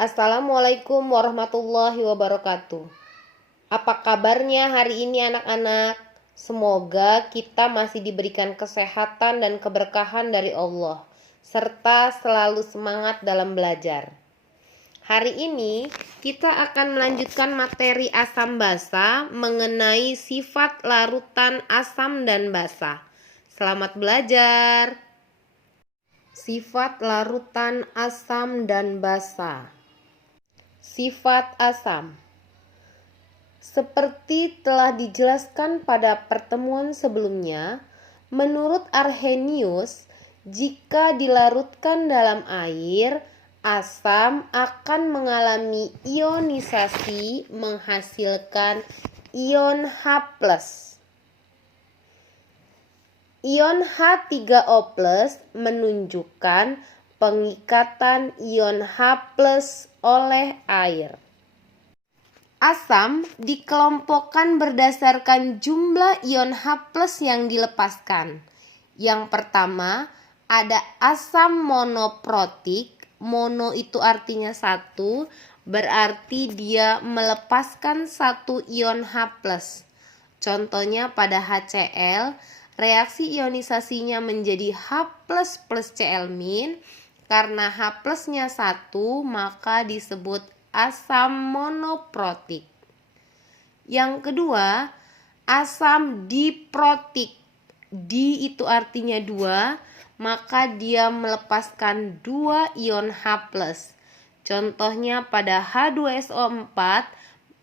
Assalamualaikum warahmatullahi wabarakatuh. Apa kabarnya hari ini anak-anak? Semoga kita masih diberikan kesehatan dan keberkahan dari Allah, serta selalu semangat dalam belajar. Hari ini kita akan melanjutkan materi asam basa mengenai sifat larutan asam dan basa. Selamat belajar. Sifat larutan asam dan basa. Sifat asam. Seperti telah dijelaskan pada pertemuan sebelumnya, menurut Arrhenius, jika dilarutkan dalam air, asam akan mengalami ionisasi menghasilkan ion H+. Ion H3O+ menunjukkan pengikatan ion H+ oleh air. Asam dikelompokkan berdasarkan jumlah ion H+ yang dilepaskan. Yang pertama ada asam monoprotik. Mono itu artinya satu, berarti dia melepaskan satu ion H+. Contohnya pada HCl, reaksi ionisasinya menjadi H+ plus Cl-. Karena H+-nya 1, maka disebut asam monoprotik. Yang kedua, asam diprotik. Di itu artinya 2, maka dia melepaskan 2 ion H+. Contohnya pada H2SO4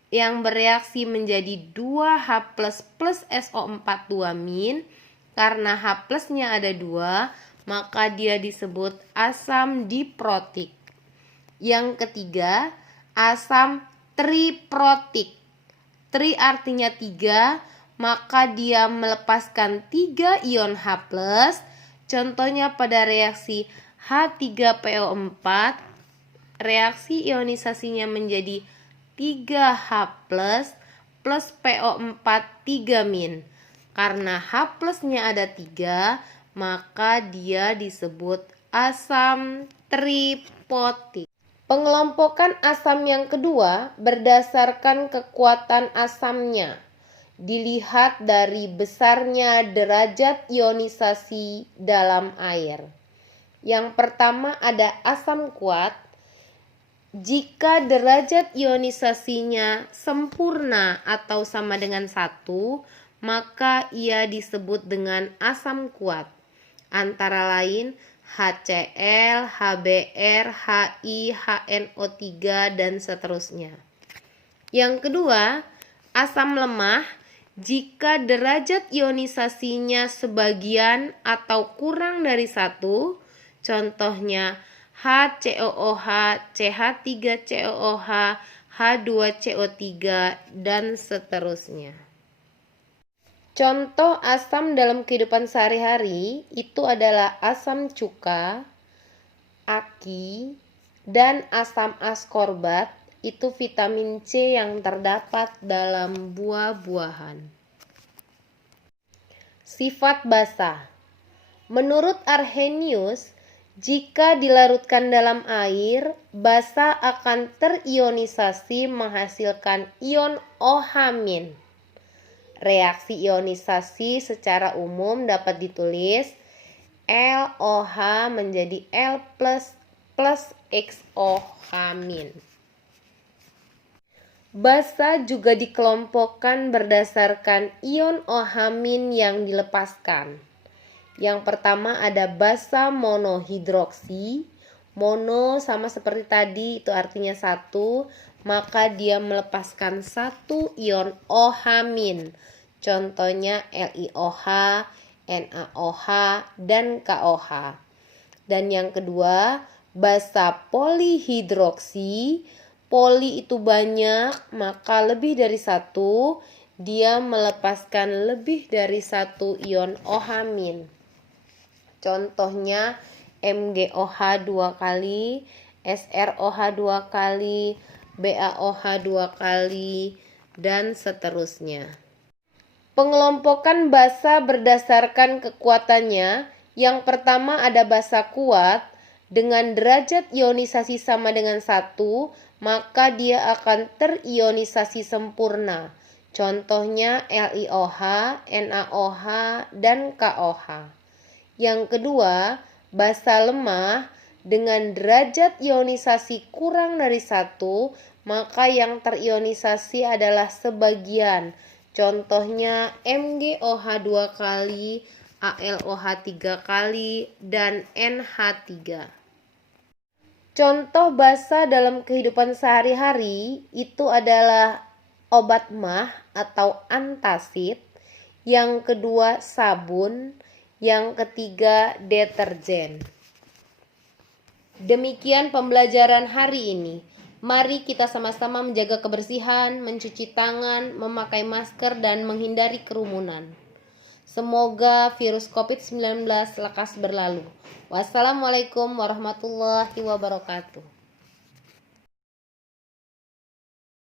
yang bereaksi menjadi 2H+ plus SO4 2-. Karena H+-nya ada 2, maka dia disebut asam diprotik. Yang ketiga, asam triprotik. Tri artinya 3, maka dia melepaskan 3 ion H+. Contohnya pada reaksi H3PO4, reaksi ionisasinya menjadi 3H+ plus PO4 3-. Karena H+-nya ada 3, maka dia disebut asam tripotik. Pengelompokan asam yang kedua berdasarkan kekuatan asamnya. Dilihat dari besarnya derajat ionisasi dalam air. Yang pertama ada asam kuat. Jika derajat ionisasinya sempurna atau sama dengan 1, maka ia disebut dengan asam kuat. Antara lain HCl, HBr, Hi, HNO3, dan seterusnya. Yang kedua, asam lemah. Jika derajat ionisasinya sebagian atau kurang dari 1, contohnya HCOOH, CH3COOH, H2CO3, dan seterusnya. Contoh asam dalam kehidupan sehari-hari itu adalah asam cuka, aki, dan asam askorbat. Itu vitamin C yang terdapat dalam buah-buahan. Sifat basa. Menurut Arrhenius, jika dilarutkan dalam air, basa akan terionisasi menghasilkan ion OH-. Reaksi ionisasi secara umum dapat ditulis LOH menjadi L plus XOH-. Basa juga dikelompokkan berdasarkan ion OH- yang dilepaskan. Yang pertama ada basa monohidroksi. Mono sama seperti tadi, itu artinya 1, maka dia melepaskan 1 ion OH-. Contohnya LiOH, NaOH, dan KOH. Dan yang kedua, basa polihidroksi. Poli itu banyak, maka lebih dari 1, dia melepaskan lebih dari 1 ion OH-. Contohnya MgOH 2 kali, SrOH 2 kali, BaOH 2 kali, dan seterusnya. Pengelompokan basa berdasarkan kekuatannya. Yang pertama ada basa kuat. dengan derajat ionisasi sama dengan 1, maka dia akan terionisasi sempurna. Contohnya LiOH, NaOH, dan KOH. Yang kedua, basa lemah dengan derajat ionisasi kurang dari 1, maka yang terionisasi adalah sebagian. Contohnya MgOH 2 kali, AlOH 3 kali, dan NH3. Contoh basa dalam kehidupan sehari-hari itu adalah obat mah atau antasid, yang kedua sabun, yang ketiga deterjen. Demikian pembelajaran hari ini. Mari kita sama-sama menjaga kebersihan, mencuci tangan, memakai masker, dan menghindari kerumunan. Semoga virus COVID-19 lekas berlalu. Wassalamualaikum warahmatullahi wabarakatuh.